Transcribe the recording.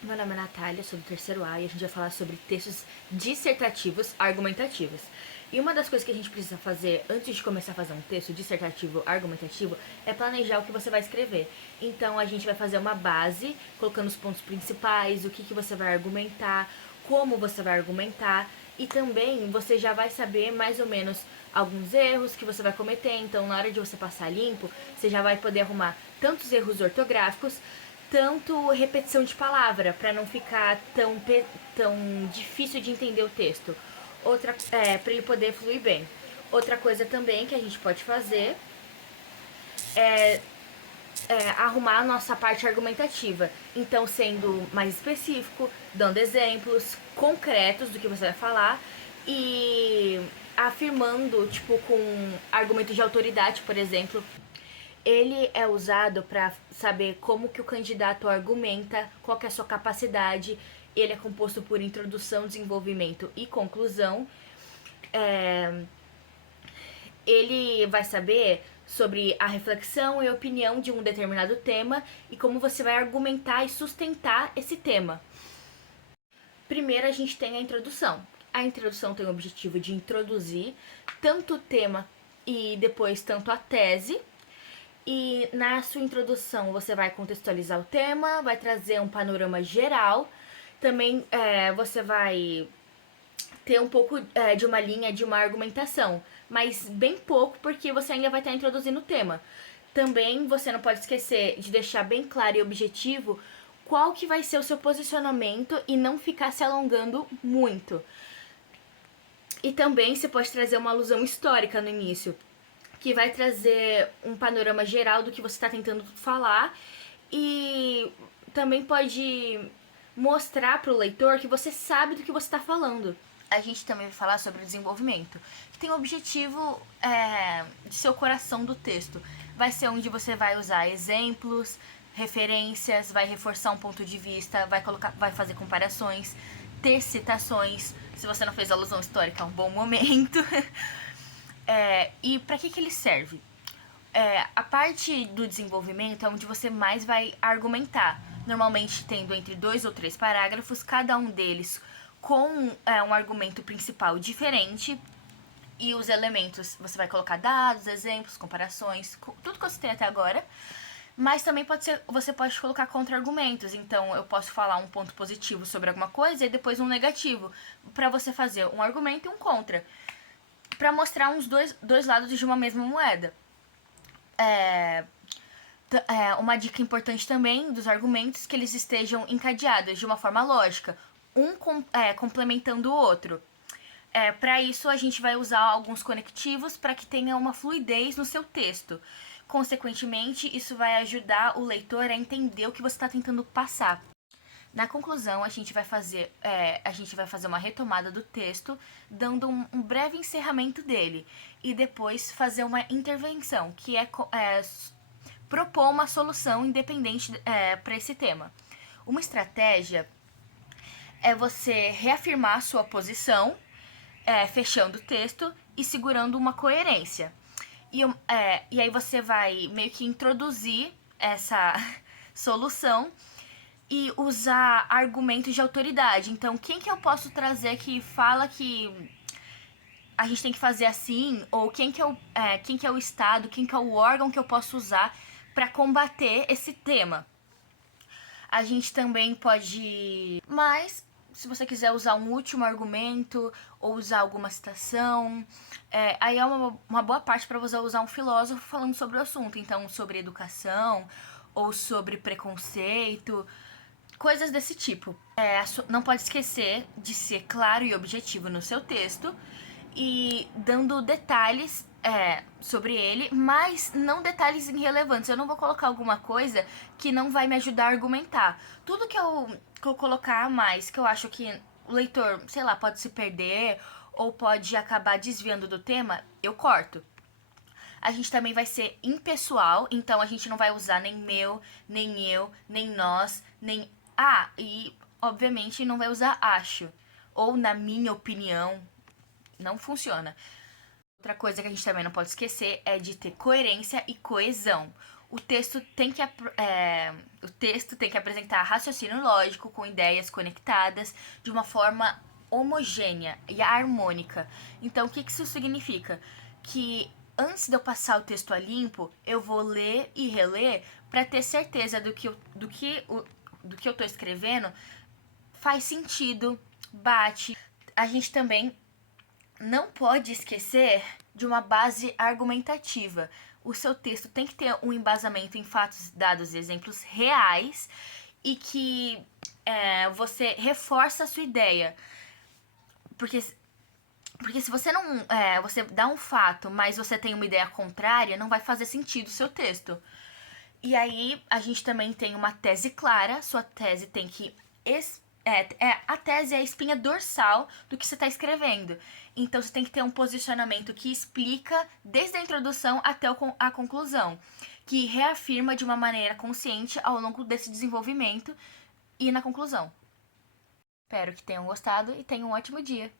Meu nome é Natália, sou do terceiro A e a gente vai falar sobre textos dissertativos argumentativos. E uma das coisas que a gente precisa fazer antes de começar a fazer um texto dissertativo argumentativo é planejar o que você vai escrever. Então a gente vai fazer uma base, colocando os pontos principais, o que você vai argumentar, como você vai argumentar, e também você já vai saber mais ou menos alguns erros que você vai cometer. Então na hora de você passar limpo, você já vai poder arrumar tantos erros ortográficos, tanto repetição de palavra, para não ficar tão difícil de entender o texto. Para ele poder fluir bem. Outra coisa também que a gente pode fazer é arrumar a nossa parte argumentativa. Então, sendo mais específico, dando exemplos concretos do que você vai falar e afirmando, tipo, com argumentos de autoridade, por exemplo. Ele é usado para saber como que o candidato argumenta, qual que é a sua capacidade. Ele é composto por introdução, desenvolvimento e conclusão. Ele vai saber sobre a reflexão e opinião de um determinado tema e como você vai argumentar e sustentar esse tema. Primeiro a gente tem a introdução. A introdução tem o objetivo de introduzir tanto o tema e depois tanto a tese. E na sua introdução você vai contextualizar o tema, vai trazer um panorama geral. Também você vai ter um pouco de uma linha, de uma argumentação, mas bem pouco porque você ainda vai estar introduzindo o tema. Também você não pode esquecer de deixar bem claro e objetivo qual que vai ser o seu posicionamento e não ficar se alongando muito. E também você pode trazer uma alusão histórica no início, que vai trazer um panorama geral do que você está tentando falar e também pode mostrar para o leitor que você sabe do que você está falando. A gente também vai falar sobre o desenvolvimento, que tem o objetivo de ser o coração do texto. Vai ser onde você vai usar exemplos, referências, vai reforçar um ponto de vista, vai fazer comparações, ter citações. Se você não fez alusão histórica, é um bom momento. E para que ele serve? A parte do desenvolvimento é onde você mais vai argumentar, normalmente tendo entre 2 ou 3 parágrafos, cada um deles com um argumento principal diferente. E os elementos, você vai colocar dados, exemplos, comparações, tudo que você tem até agora. Mas também você pode colocar contra-argumentos. Então, eu posso falar um ponto positivo sobre alguma coisa e depois um negativo, para você fazer um argumento e um contra, para mostrar os dois lados de uma mesma moeda. Uma dica importante também dos argumentos que eles estejam encadeados de uma forma lógica, um complementando o outro. Para isso, a gente vai usar alguns conectivos para que tenha uma fluidez no seu texto. Consequentemente, isso vai ajudar o leitor a entender o que você está tentando passar. Na conclusão, a gente vai fazer uma retomada do texto, dando um breve encerramento dele, e depois fazer uma intervenção, que propor uma solução independente para esse tema. Uma estratégia é você reafirmar a sua posição, fechando o texto e segurando uma coerência. E aí você vai meio que introduzir essa solução e usar argumentos de autoridade. Então, quem que eu posso trazer que fala que a gente tem que fazer assim? Ou quem que é o Estado, quem que é o órgão que eu posso usar para combater esse tema? A gente também pode... Mas, se você quiser usar um último argumento ou usar alguma citação, aí é uma boa parte para você usar um filósofo falando sobre o assunto. Então, sobre educação ou sobre preconceito, coisas desse tipo. Não pode esquecer de ser claro e objetivo no seu texto e dando detalhes sobre ele, mas não detalhes irrelevantes. Eu não vou colocar alguma coisa que não vai me ajudar a argumentar. Tudo que eu colocar a mais, que eu acho que o leitor, sei lá, pode se perder ou pode acabar desviando do tema, eu corto. A gente também vai ser impessoal, então a gente não vai usar nem meu, nem eu, nem nós, nem e obviamente não vai usar acho ou na minha opinião. Não funciona. Outra coisa que a gente também não pode esquecer é de ter coerência e coesão. o texto tem que, o texto tem que apresentar raciocínio lógico com ideias conectadas de uma forma homogênea e harmônica. Então, o que isso significa? Que antes de eu passar o texto a limpo, eu vou ler e reler para ter certeza do que eu tô escrevendo faz sentido, bate. A gente também não pode esquecer de uma base argumentativa. O seu texto tem que ter um embasamento em fatos, dados e exemplos reais e que você reforça a sua ideia. Porque se você não. Você dá um fato, mas você tem uma ideia contrária, não vai fazer sentido o seu texto. E aí, a gente também tem uma tese clara. Sua tese tem que. A tese é a espinha dorsal do que você está escrevendo. Então, você tem que ter um posicionamento que explica desde a introdução até a conclusão, que reafirma de uma maneira consciente ao longo desse desenvolvimento e na conclusão. Espero que tenham gostado e tenham um ótimo dia.